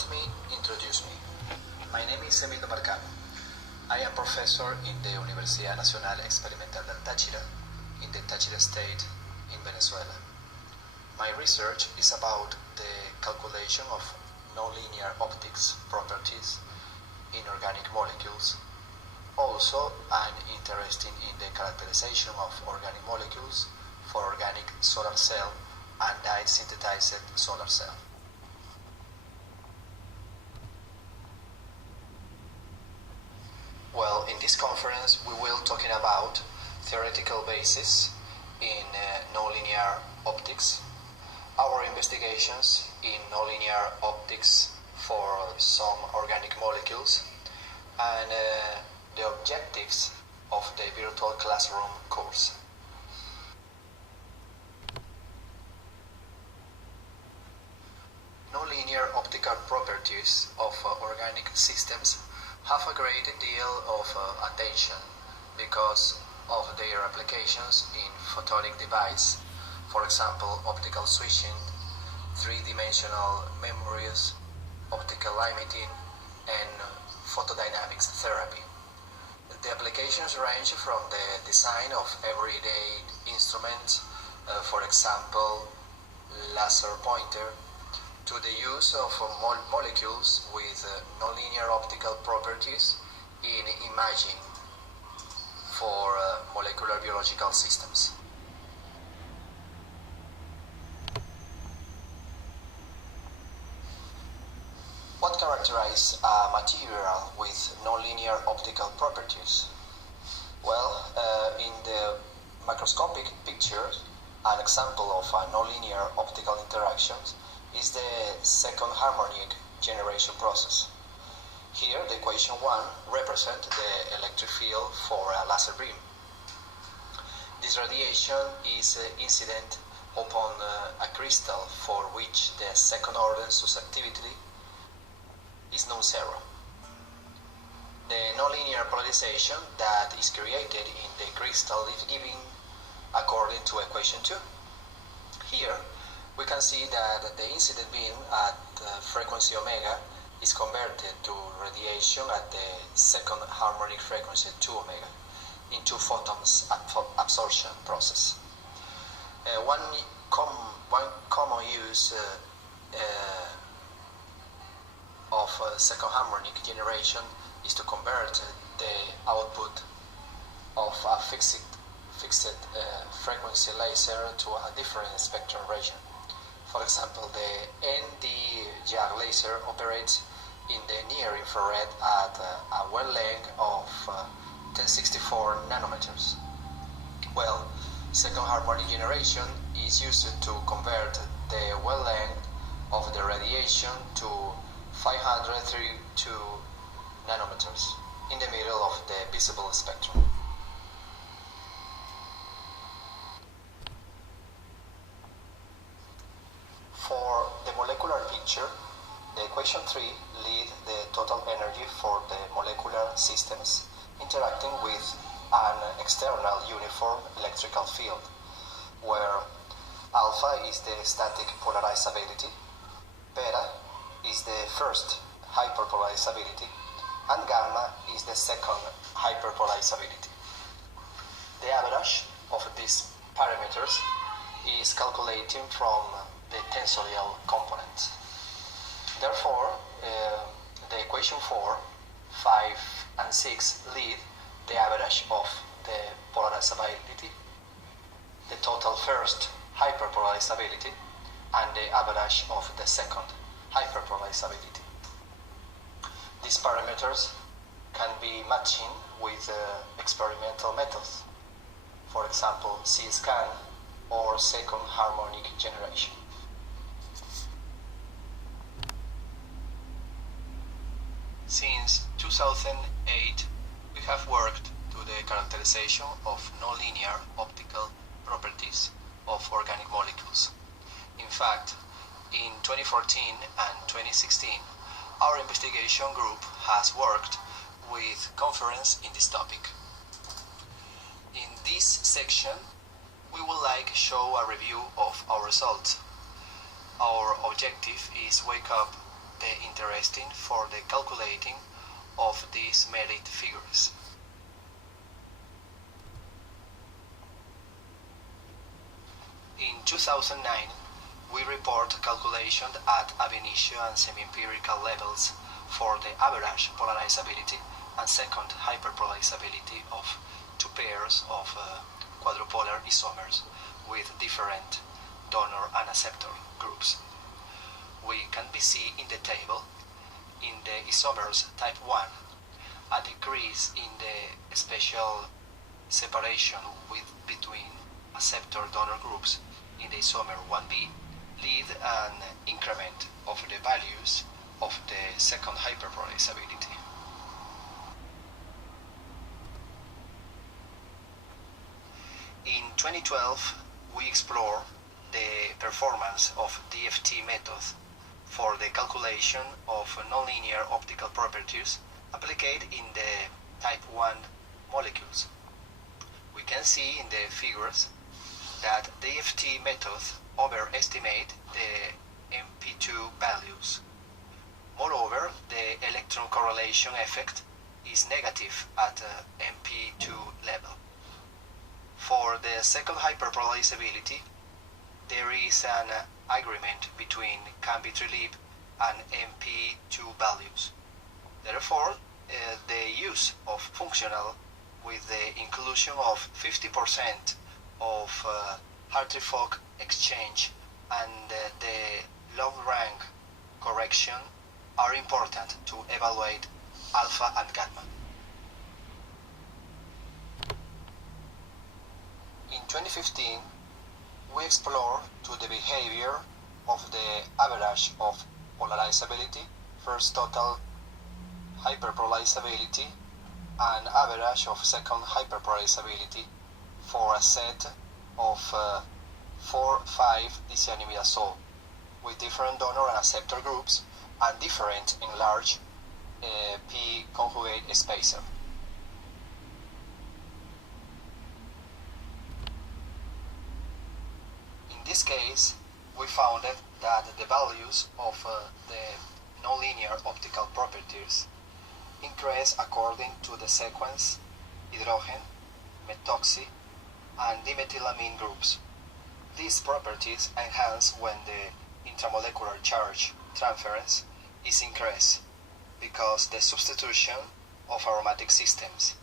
Let me introduce me. My name is Emilio Marcano. I am professor in the Universidad Nacional Experimental del Táchira in the Táchira state in Venezuela. My research is about the calculation of nonlinear optics properties in organic molecules. Also, I'm interested in the characterization of organic molecules for organic solar cell and dye-synthesized solar cell. Well, in this conference we will talking about theoretical basis in nonlinear optics, our investigations in nonlinear optics for some organic molecules, and the objectives of the virtual classroom course. Nonlinear optical properties of organic systems have a great deal of attention because of their applications in photonic device, for example, optical switching, three-dimensional memories, optical limiting, and photodynamics therapy. The applications range from the design of everyday instruments, for example, laser pointer, to the use of molecules with nonlinear optical properties in imaging for molecular biological systems. What characterizes a material with nonlinear optical properties? Well, in the microscopic picture, an example of a nonlinear optical interactions is the second harmonic generation process. Here, the equation 1 represents the electric field for a laser beam. This radiation is incident upon a crystal for which the second order susceptibility is non-zero. The nonlinear polarization that is created in the crystal is given according to equation 2. Here, we can see that the incident beam at frequency omega is converted to radiation at the second harmonic frequency 2 omega into photons absorption process. One common use of second harmonic generation is to convert the output of a fixed frequency laser to a different spectrum region. For example, the ND-JAG laser operates in the near infrared at a wavelength of 1064 nanometers. Well, second harmonic generation is used to convert the wavelength of the radiation to 532 nanometers in the middle of the visible spectrum. For the molecular picture, the equation 3 leads the total energy for the molecular systems interacting with an external uniform electrical field, where alpha is the static polarizability, beta is the first hyperpolarizability, and gamma is the second hyperpolarizability. The average of these parameters is calculated from the tensorial component. Therefore, the equation 4, 5, and 6 lead the average of the polarizability, the total first hyperpolarizability, and the average of the second hyperpolarizability. These parameters can be matching with experimental methods, for example, C-scan or second harmonic generation. Since 2008, we have worked to the characterization of nonlinear optical properties of organic molecules. In fact, in 2014 and 2016, our investigation group has worked with conference in this topic. In this section, we would like to show a review of our results. Our objective is wake up the interesting for the calculating of these merit figures. In 2009, we report calculation at ab initio and semi-empirical levels for the average polarizability and second hyperpolarizability of two pairs of quadrupolar isomers with different donor and acceptor groups. We can be seen in the table, in the isomers type 1, a decrease in the spatial separation between acceptor donor groups in the isomer 1b lead an increment of the values of the second hyperpolarizability. In 2012, we explore the performance of DFT method for the calculation of nonlinear optical properties applied in the type 1 molecules. We can see in the figures that the DFT method overestimate the MP2 values. Moreover, the electron correlation effect is negative at MP2 level. For the second hyperpolarizability, there is an agreement between Cambridge-Lib and MP2 values. Therefore, the use of functional with the inclusion of 50% of Hartree-Fock exchange and the long-range correction are important to evaluate alpha and gamma. In 2015, we explore to the behavior of the average of polarizability, first total hyperpolarizability, and average of second hyperpolarizability for a set of 4-5 dicyanimidazole with different donor and acceptor groups and different enlarged P conjugate spacer. In this case, we found that the values of the nonlinear optical properties increase according to the sequence hydrogen, methoxy, and dimethylamine groups. These properties enhance when the intramolecular charge transference is increased because the substitution of aromatic systems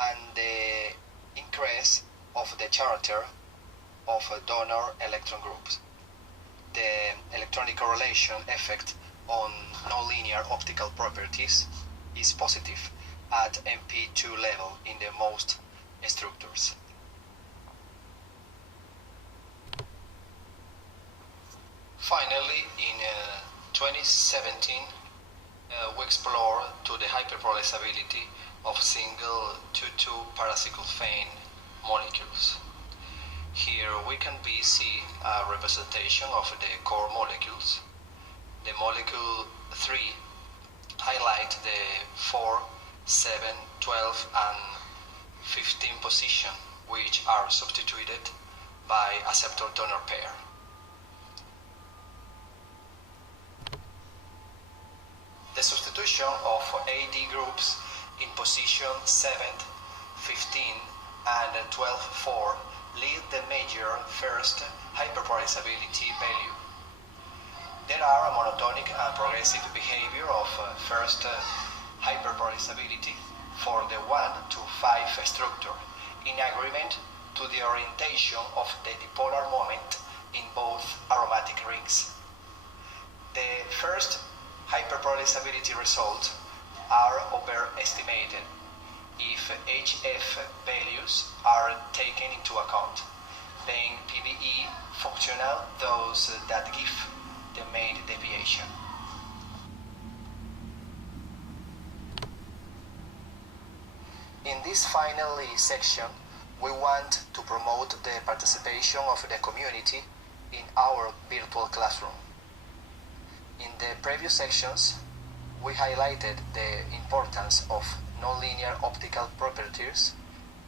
and the increase of the character of donor electron groups. The electronic correlation effect on nonlinear optical properties is positive at MP2 level in the most structures. Finally, in 2017, we explore to the hyperpolarizability of single 2,2 paracyclophane molecules. Here we can see a representation of the core molecules. The molecule 3 highlight the 4, 7, 12 and 15 position, which are substituted by acceptor-donor pair. The substitution of AD groups in position 7, 15 and 12, 4 lead the major first hyperpolarizability value. There are a monotonic and progressive behavior of first hyperpolarizability for the 1 to 5 structure in agreement to the orientation of the dipolar moment in both aromatic rings. The first hyperpolarizability results are overestimated if HF values are taken into account, being PBE functional those that give the main deviation. In this final section, we want to promote the participation of the community in our virtual classroom. In the previous sections, we highlighted the importance of nonlinear optical properties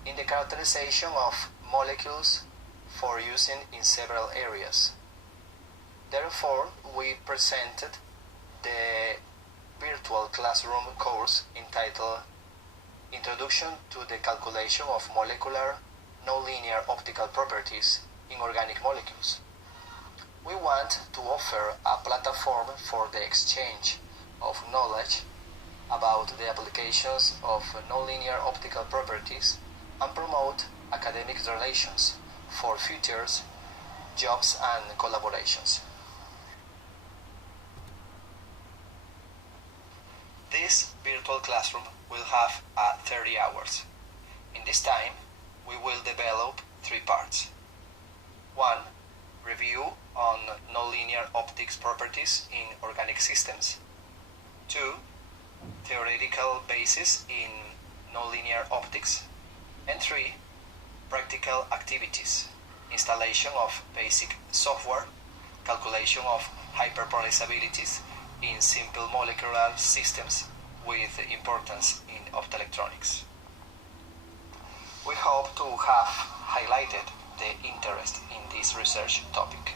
in the characterization of molecules for using in several areas. Therefore, we presented the virtual classroom course entitled Introduction to the Calculation of Molecular Nonlinear Optical Properties in Organic Molecules. We want to offer a platform for the exchange of knowledge about the applications of nonlinear optical properties and promote academic relations for future jobs and collaborations. This virtual classroom will have 30 hours. In this time, we will develop 3 parts. 1. Review on nonlinear optics properties in organic systems. 2. Theoretical basis in nonlinear optics. And 3. Practical activities. Installation of basic software, calculation of hyperpolarizabilities in simple molecular systems with importance in optoelectronics. We hope to have highlighted the interest in this research topic.